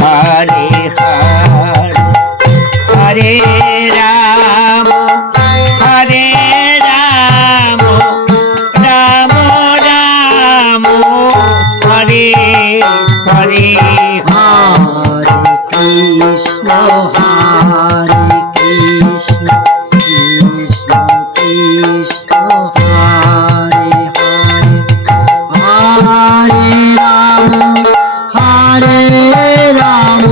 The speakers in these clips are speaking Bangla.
হরে হরে হরে রাম হরে রাম রাম রাম হরে হরে হরে কৃষ্ণ কৃষ্ণ কৃষ্ণ হরে হরে হরে রাম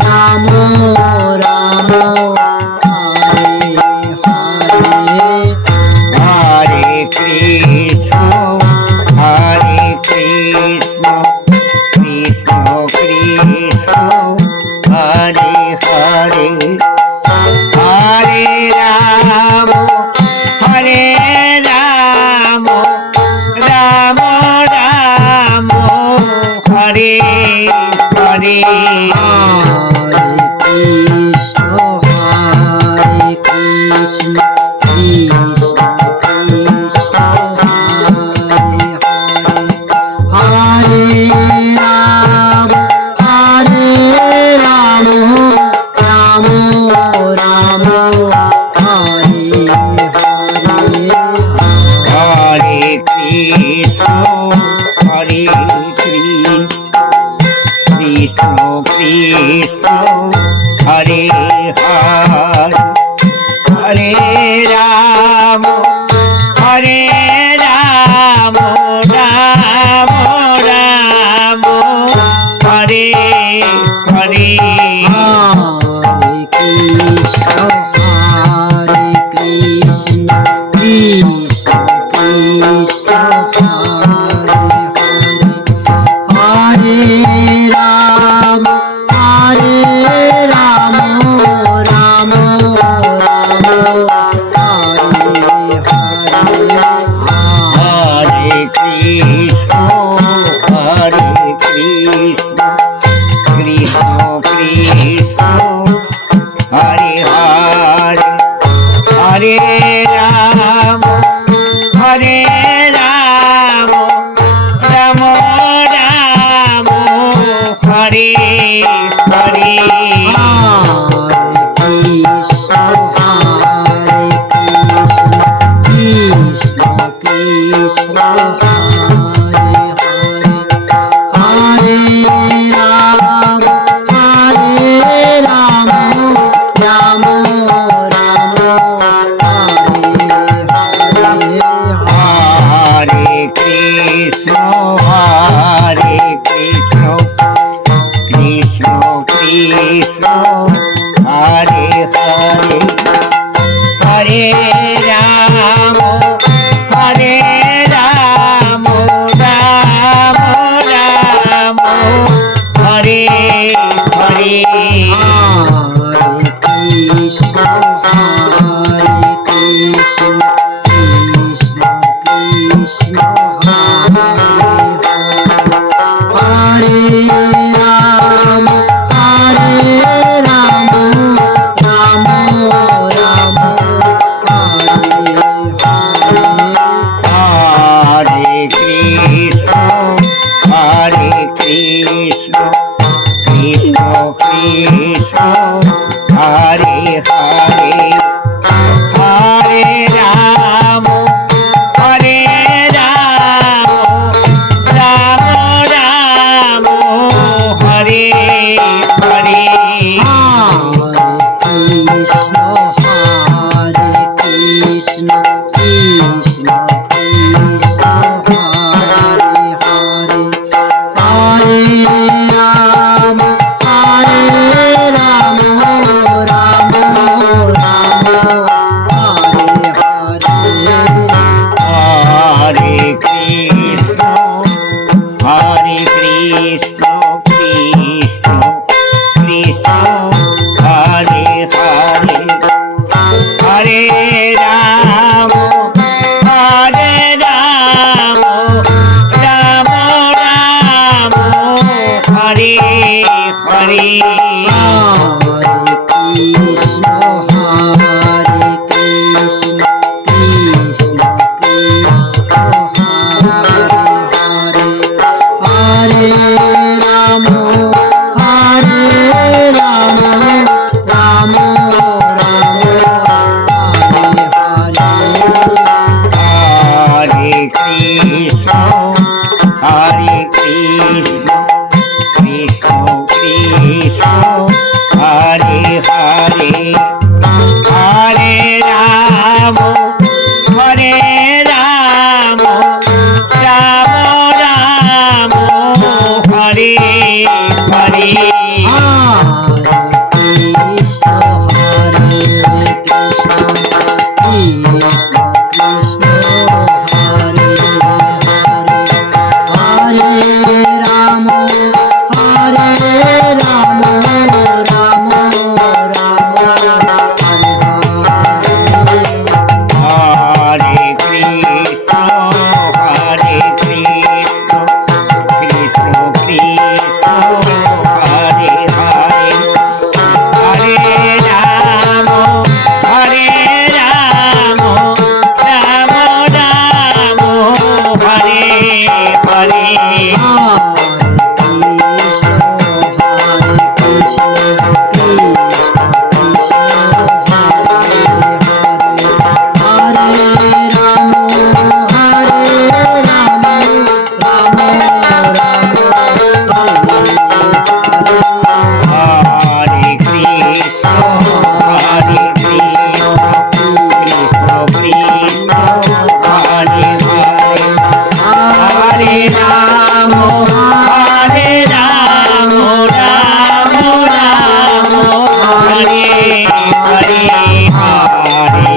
রাম রাম হরে হরে হরে কৃষ্ণ কৃষ্ণ কৃষ্ণ হরে হরে হরে রাম রাম রাম রাম হরে হরে হরে কৃষ্ণ কৃষ্ণ কৃষ্ণ হরে হরে রাম রাম রাম রাম হরে হরে হরে কৃষ্ণ কৃষ্ণ কৃষ্ণ হরে হরে হরে রাম রাম রাম রাম হরে হরে হরে কৃষ্ণ কৃষ্ণ কৃষ্ণ হরে হরে রাম রাম রাম রাম হরে হরে হরে কৃষ্ণ কৃষ্ণ কৃষ্ণ হরে হরে হরে রাম রাম রাম রাম হরে হরে হরে কৃষ্ণ কৃষ্ণ কৃষ্ণ হরে হরে রাম রাম রাম রাম হরে হরে হরে কৃষ্ণ কৃষ্ণ কৃষ্ণ হরে হরে হরে রাম রাম রাম রাম হরে হরে হরে কৃষ্ণ কৃষ্ণ কৃষ্ণ হরে রাম রাম রাম রাম হরে হরে কৃষ্ণ কৃষ্ণ কৃষ্ণ হরে হরে হরে রাম রাম রাম হরে হরে হরে কৃষ্ণ কৃষ্ণ কৃষ্ণ হরে হরে হরে রাম রাম রাম রাম হরে হরে হরে কৃষ্ণ কৃষ্ণ কৃষ্ণ হরে হরে হরে রাম রাম রাম রাম হরে হরে হরে কৃষ্ণ কৃষ্ণ কৃষ্ণ কৃষ্ণ হরে হরে হরে রাম হরে রাম রাম রাম হরে হরে হরে কৃষ্ণ হরে কৃষ্ণ কৃষ্ণ কৃষ্ণ হরে হরে হরে রাম হরে রাম রাম রাম হরে হরে কৃষ্ণ হরে কৃষ্ণ কৃষ্ণ কৃষ্ণ হরে হরে হরে রাম হরে রাম রাম রাম হরে হরে হরে কৃষ্ণ হরে কৃষ্ণ কৃষ্ণ কৃষ্ণ হরে হরে হরে রাম হরে রাম রাম রাম হরে হরে হরে কৃষ্ণ হরে কৃষ্ণ কৃষ্ণ কৃষ্ণ হরে হরে হরে রাম হরে রাম রাম রাম হরে হরে হরে